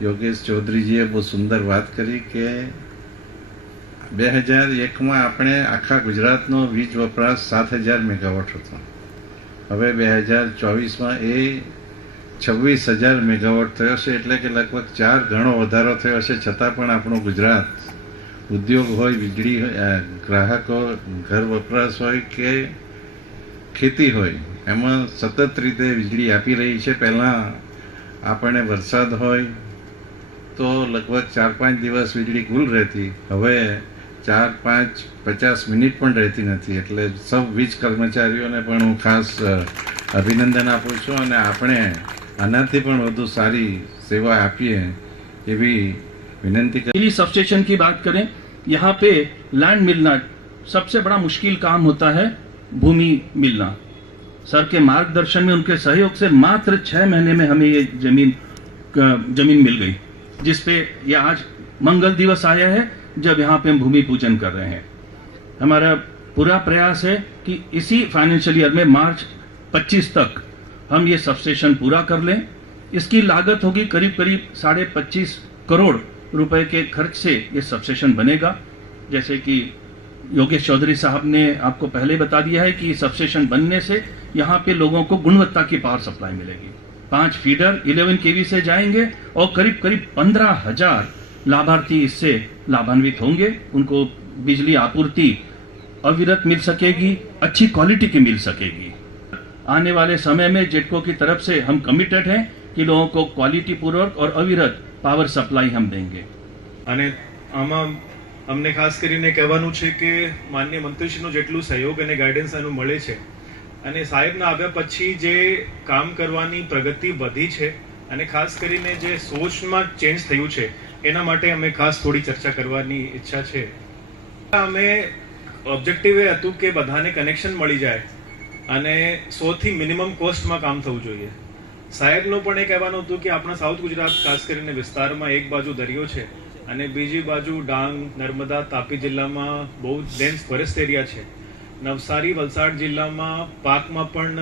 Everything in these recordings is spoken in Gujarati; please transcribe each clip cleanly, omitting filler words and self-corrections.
યોગેશ ચૌધરીજીએ બહુ સુંદર વાત કરી કે 2001માં આપણે આખા ગુજરાતનો વીજ વપરાશ 7000 મેગાવોટ હતો. હવે 2024માં એ 26000 મેગાવોટ થયો છે, એટલે કે લગભગ 4 ગણો વધારો થયો છે. છતાં પણ આપણું ગુજરાત ઉદ્યોગ હોય, વીજળી હોય, ગ્રાહકો ઘર વપરાશ હોય કે ખેતી હોય, એમાં સતત રીતે વીજળી આપી રહી છે. પહેલાં આપણને વરસાદ હોય તો લગભગ 4-5 દિવસ વીજળી ગુલ રહેતી, હવે 4-5-50 મિનિટ પણ રહેતી નથી. એટલે સૌ વીજ કર્મચારીઓને પણ હું ખાસ અભિનંદન આપું છું અને આપણે આનાથી પણ વધુ સારી सेवा આપીએ એવી विनती कर. सबस्टेशन की बात करें, यहाँ पे लैंड मिलना सबसे बड़ा मुश्किल काम होता है, भूमि मिलना. सर के मार्गदर्शन में, उनके सहयोग से मात्र 6 महीने में हमें ये जमीन मिल गई, जिसपे ये आज मंगल दिवस आया है जब यहाँ पे हम भूमि पूजन कर रहे हैं. हमारा पूरा प्रयास है कि इसी फाइनेंशियल ईयर में मार्च 25 तक हम ये सबस्टेशन पूरा कर लें. इसकी लागत होगी करीब करीब 25.5 करोड़ रुपए के खर्च से ये सबस्टेशन बनेगा. जैसे कि योगेश चौधरी साहब ने आपको पहले बता दिया है कि सबस्टेशन बनने से यहाँ पे लोगों को गुणवत्ता की पावर सप्लाई मिलेगी. 5 फीडर 11 केवी से जाएंगे और करीब करीब 15,000 लाभार्थी इससे लाभान्वित होंगे. उनको बिजली आपूर्ति अविरत मिल सकेगी, अच्छी क्वालिटी की मिल सकेगी. आने वाले समय में जेटको की तरफ से हम कमिटेड हैं कि लोगों को क्वालिटी पूर्वक और अविरत પાવર સપ્લાય હમ દેંગે. અને આમાં અમને ખાસ કરીને કહેવાનું છે કે માનનીય મંત્રીશ્રીનો જેટલું સહયોગ અને ગાઈડન્સ એનું મળે છે અને સાહેબના આવ્યા પછી જે કામ કરવાની પ્રગતિ વધી છે અને ખાસ કરીને જે સોચમાં ચેન્જ થયું છે એના માટે અમે ખાસ થોડી ચર્ચા કરવાની ઈચ્છા છે. અમે ઓબ્જેક્ટિવ એ હતું કે બધાને કનેક્શન મળી જાય અને 100થી મિનિમમ કોસ્ટમાં કામ થવું જોઈએ. સાહેબનો પણ એ કહેવાનું હતું કે આપણા સાઉથ ગુજરાત ખાસ કરીને વિસ્તારમાં એક બાજુ દરિયો છે અને બીજી બાજુ ડાંગ, નર્મદા, તાપી જિલ્લામાં બહુ ડેન્સ ફોરેસ્ટ એરિયા છે. નવસારી, વલસાડ જિલ્લામાં પાકમાં પણ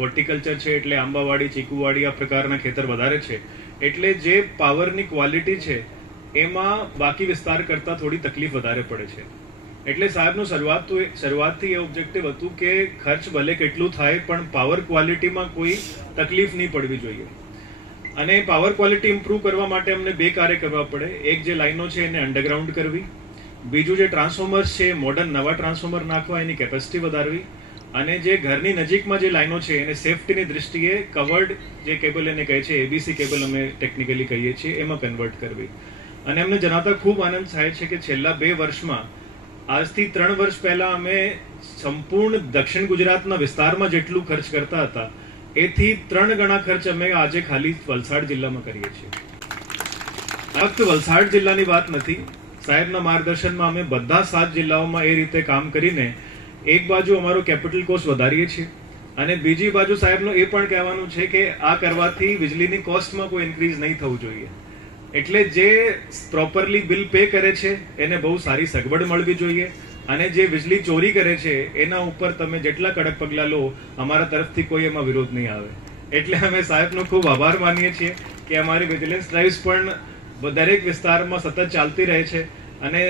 હોર્ટિકલ્ચર છે, એટલે આંબાવાડી, ચીકુવાડી આ પ્રકારના ખેતર વધારે છે. એટલે જે પાવરની ક્વોલિટી છે એમાં બાકી વિસ્તાર કરતાં થોડી તકલીફ વધારે પડે છે. એટલે સાહેબનું શરૂઆતથી એ ઓબ્જેક્ટિવ હતું કે ખર્ચ ભલે કેટલું થાય પણ પાવર ક્વોલિટીમાં કોઈ તકલીફ નહીં પડવી જોઈએ. અને પાવર ક્વોલિટી ઇમ્પ્રૂવ કરવા માટે અમને 2 કાર્ય કરવા પડે. એક જે લાઈનો છે એને અંડરગ્રાઉન્ડ કરવી, બીજું જે ટ્રાન્સફોર્મર્સ છે મોડર્ન નવા ટ્રાન્સફોર્મર નાખવા, એની કેપેસિટી વધારવી, અને જે ઘરની નજીકમાં જે લાઈનો છે એને સેફટીની દ્રષ્ટિએ કવર્ડ જે કેબલ એને કહે છે, એબીસી કેબલ અમે ટેકનિકલી કહીએ છીએ, એમાં કન્વર્ટ કરવી. અને અમને જણાવતા ખૂબ આનંદ થાય છે કે છેલ્લા 2 વર્ષમાં, આજથી 3 વર્ષ પહેલા અમે સંપૂર્ણ દક્ષિણ ગુજરાતના વિસ્તારમાં જેટલું ખર્ચ કરતા હતા એથી 3 ગણા ખર્ચ અમે આજે ખાલી વલસાડ જિલ્લામાં કરીએ છીએ. ફક્ત વલસાડ જિલ્લાની વાત નથી, સાહેબના માર્ગદર્શનમાં અમે બધા 7 જિલ્લાઓમાં એ રીતે કામ કરીને એક બાજુ અમારો કેપિટલ કોસ્ટ વધારીએ છીએ અને બીજી બાજુ સાહેબનું એ પણ કહેવાનું છે કે આ કરવાથી વીજળીની કોસ્ટમાં કોઈ ઇન્ક્રીઝ નહીં થવું જોઈએ. એટલે જે પ્રોપરલી બિલ પે કરે છે એને બહુ સારી સગવડ મળવી જોઈએ અને જે વીજળી ચોરી કરે છે એના ઉપર તમે જેટલા કડક પગલાં લો, અમારા તરફથી કોઈ એમાં વિરોધ નહીં આવે. એટલે અમે સાહેબનો ખૂબ આભાર માનીએ છીએ કે અમારી વિજિલન્સ ડ્રાઇવ્સ પણ દરેક વિસ્તારમાં સતત ચાલતી રહે છે અને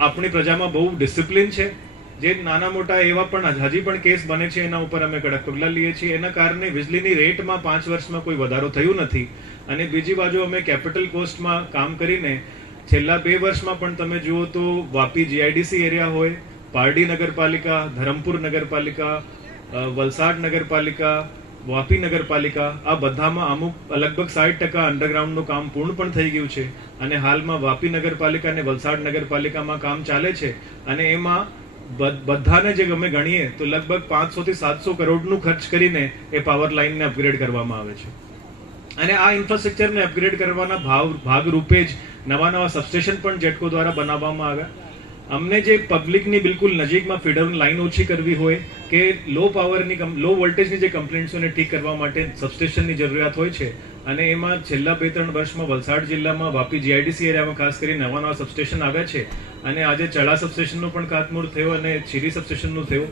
આપણી પ્રજામાં બહુ ડિસિપ્લિન છે. જે નાના મોટા એવા પણ હજી પણ કેસ બને છે એના ઉપર અમે કડક પગલાં લઈએ છીએ. એના કારણે વીજળીની રેટમાં 5 વર્ષમાં કોઈ વધારો થયું નથી. અને બીજી બાજુ અમે કેપિટલ કોસ્ટમાં કામ કરીને છેલ્લા 2 વર્ષમાં પણ તમે જુઓ તો વાપી જીઆઈડીસી એરિયા હોય, પારડી નગરપાલિકા, ધરમપુર નગરપાલિકા, વલસાડ નગરપાલિકા, વાપી નગરપાલિકા, આ બધામાં અમુક લગભગ 60% અંડરગ્રાઉન્ડનું કામ પૂર્ણ પણ થઈ ગયું છે. અને હાલમાં વાપી નગરપાલિકા અને વલસાડ નગરપાલિકામાં કામ ચાલે છે અને એમાં બધાને જે અમે ગણીએ તો લગભગ 500 થી 700 કરોડનું ખર્ચ કરીને એ પાવર લાઇનને અપગ્રેડ કરવામાં આવે છે. અને આ ઇન્ફ્રાસ્ટ્રક્ચરને અપગ્રેડ કરવાના ભાગરૂપે જ નવા સબસ્ટેશન પણ જેટકો દ્વારા બનાવવામાં આવ્યા. અમને જે પબ્લિકની બિલકુલ નજીકમાં ફીડરની લાઈન ઓછી કરવી હોય કે લો વોલ્ટેજની જે કમ્પ્લેન્ટ્સોને ઠીક કરવા માટે સબસ્ટેશનની જરૂરિયાત હોય છે અને એમાં છેલ્લા 2-3 વર્ષમાં વલસાડ જિલ્લામાં વાપી જીઆઈડીસી એરિયામાં ખાસ કરીને નવા સબસ્ટેશન આવ્યા છે અને આજે ચડા સબસ્ટેશનનું પણ ખાતમુહૂર્ત થયો અને ચીરી સબસ્ટેશનનું થયું.